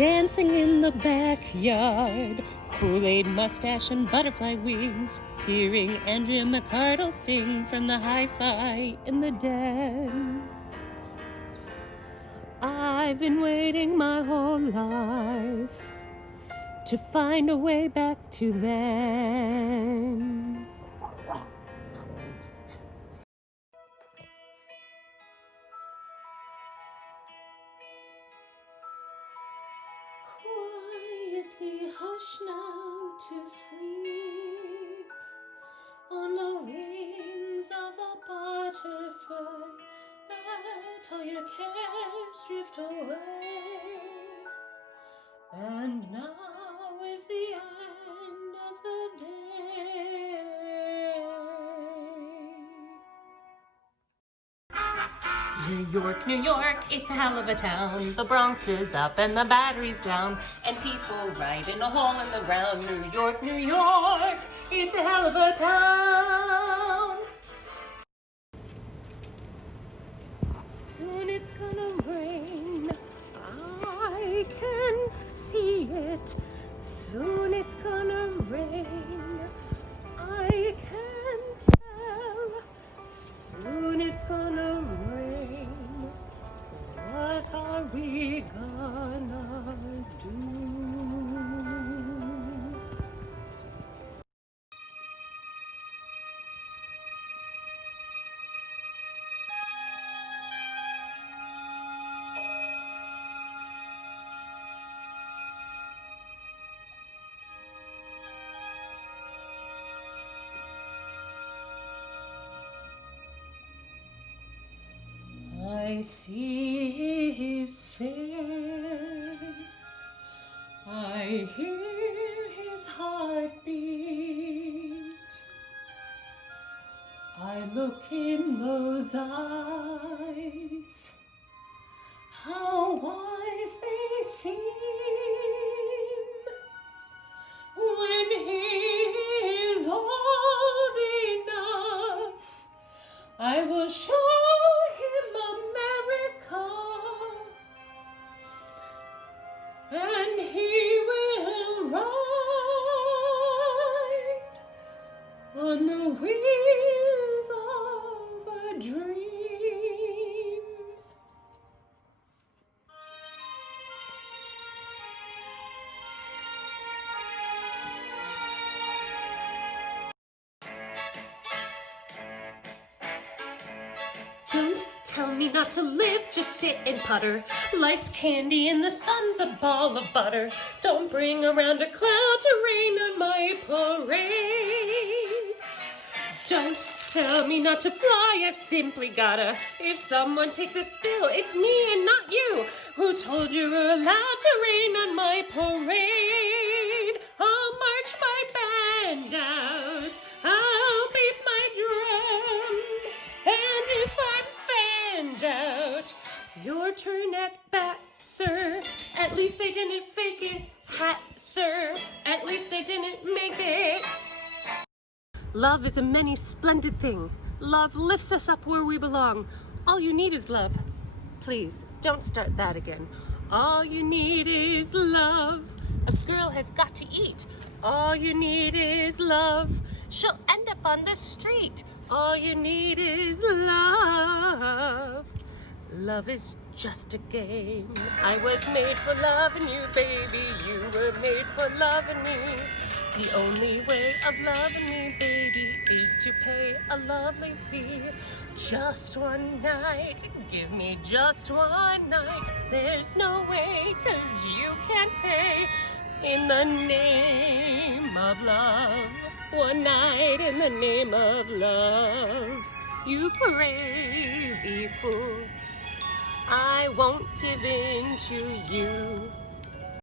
dancing in the backyard, Kool-Aid mustache and butterfly wings, hearing Andrea McArdle sing from the hi-fi in the den. I've been waiting my whole life to find a way back to then. Quietly hush now to sleep on the wings of a butterfly. Let all your cares drift away. And now is the end of the day. New York, New York, it's a hell of a town. The Bronx is up and the Battery's down, and people ride in a hole in the ground. New York, New York, it's a hell of a town. Soon it's gonna rain, I can see it. Soon it's gonna rain, I can tell. Soon it's gonna rain, what are we gonna do? I see his face, I hear his heartbeat, I look in those eyes, how wise they seem. When he is old enough, I will show him America, and he will ride on the wheels of a dream. Don't tell me not to live, just sit and putter. Life's candy and the sun's a ball of butter. Don't bring around a cloud to rain on my parade. Don't tell me not to fly, I've simply gotta. If someone takes a spill, it's me and not you. Who told you we're allowed to rain on my parade? I'll march my band out, I'll beat my drum, and if I'm fanned out, your turn at bat, sir. At least I didn't fake it, hat, sir. At least I didn't make it. Love is a many splendid thing. Love lifts us up where we belong. All you need is love. Please, don't start that again. All you need is love. A girl has got to eat. All you need is love. She'll end up on the street. All you need is love. Love is just a game. I was made for loving you, baby. You were made for loving me. The only way of loving me, baby, is to pay a lovely fee. Just one night, give me just one night. There's no way, 'cause you can't pay. In the name of love, one night in the name of love. You crazy fool, I won't give in to you.